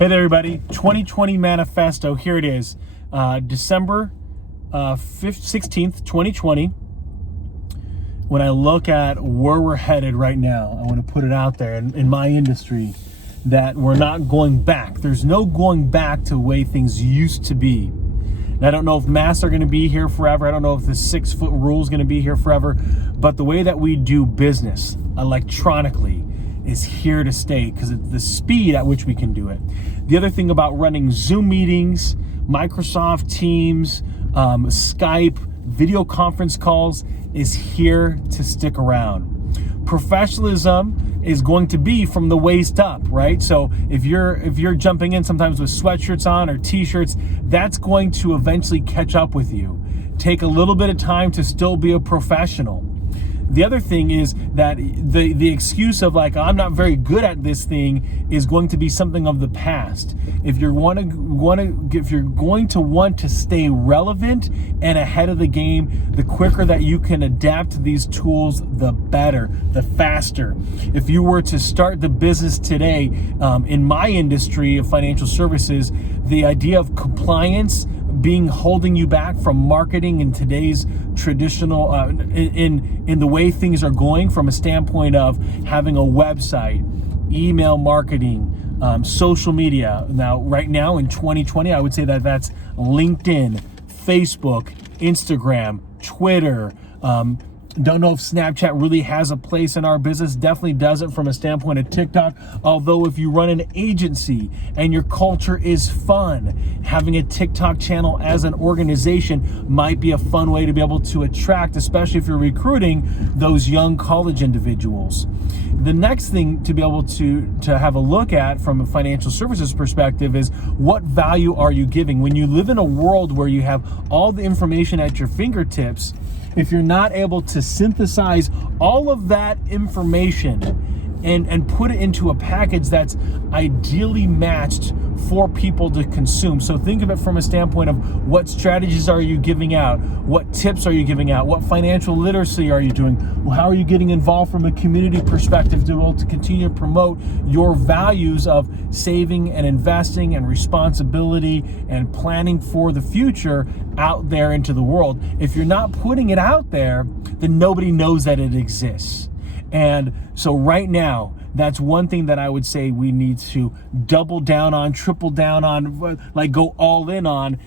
Hey there, everybody. 2020 manifesto. Here it is. December 16th, 2020. When I look at where we're headed right now, I want to put it out there in my industry that we're not going back. There's no going back to the way things used to be. And I don't know if masks are going to be here forever. I don't know if the 6-foot rule is going to be here forever. But the way that we do business electronically is here to stay because of the speed at which we can do it. The other thing about running Zoom meetings, Microsoft Teams, Skype, video conference calls is here to stick around. Professionalism is going to be from the waist up, right? So if you're jumping in sometimes with sweatshirts on or t-shirts, that's going to eventually catch up with you. Take a little bit of time to still be a professional. The other thing is that the excuse of like, I'm not very good at this thing is going to be something of the past. If you're going to want to stay relevant and ahead of the game, the quicker that you can adapt to these tools, the better, the faster. If you were to start the business today, in my industry of financial services, the idea of compliance holding you back from marketing in today's traditional in the way things are going from a standpoint of having a website, email marketing, social media. Now, right now in 2020, I would say that that's LinkedIn, Facebook, Instagram, Twitter. Don't know if Snapchat really has a place in our business. Definitely doesn't from a standpoint of TikTok. Although if you run an agency and your culture is fun, having a TikTok channel as an organization might be a fun way to be able to attract, especially if you're recruiting those young college individuals. The next thing to be able to have a look at from a financial services perspective is what value are you giving? When you live in a world where you have all the information at your fingertips, if you're not able to synthesize all of that information and put it into a package that's ideally matched for people to consume. So think of it from a standpoint of what strategies are you giving out? What tips are you giving out? What financial literacy are you doing? How are you getting involved from a community perspective to be able to continue to promote your values of saving and investing and responsibility and planning for the future out there into the world? If you're not putting it out there, then nobody knows that it exists. And so right now, that's one thing that I would say we need to double down on, triple down on, like go all in on.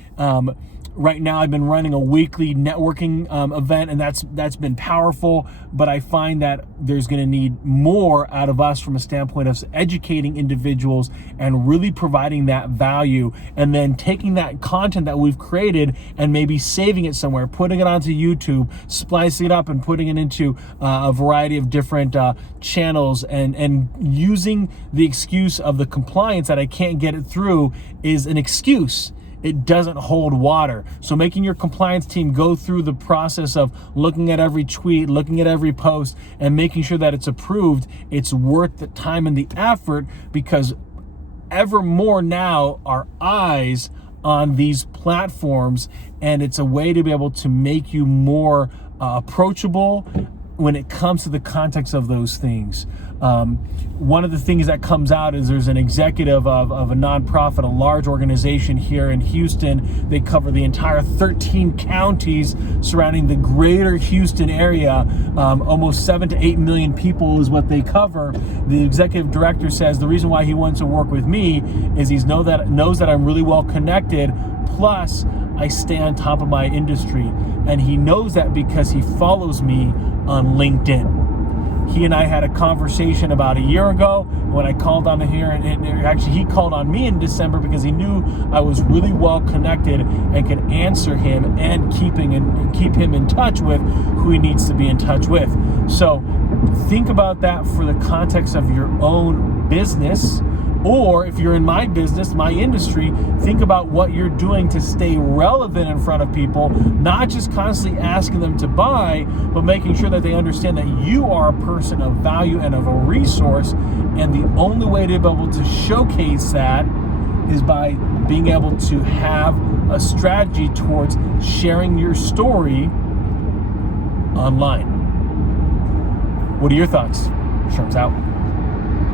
Right now, I've been running a weekly networking event, and that's been powerful. But I find that there's going to need more out of us from a standpoint of educating individuals and really providing that value, and then taking that content that we've created and maybe saving it somewhere, putting it onto YouTube, splicing it up, and putting it into a variety of different channels, and using the excuse of the compliance that I can't get it through is an excuse. It doesn't hold water. So making your compliance team go through the process of looking at every tweet, looking at every post, and making sure that it's approved, it's worth the time and the effort, because ever more now are eyes on these platforms, and it's a way to be able to make you more approachable when it comes to the context of those things. One of the things that comes out is there's an executive of a nonprofit, a large organization here in Houston. They cover the entire 13 counties surrounding the greater Houston area. Almost 7 to 8 million people is what they cover. The executive director says the reason why he wants to work with me is he knows that I'm really well connected. Plus, I stay on top of my industry, and he knows that because he follows me on LinkedIn. He and I had a conversation about a year ago when I called on here, and actually he called on me in December because he knew I was really well connected and could answer him and keep him in touch with who he needs to be in touch with. So think about that for the context of your own business. Or if you're in my business, my industry, think about what you're doing to stay relevant in front of people, not just constantly asking them to buy, but making sure that they understand that you are a person of value and of a resource. And the only way to be able to showcase that is by being able to have a strategy towards sharing your story online. What are your thoughts? Sherm's out.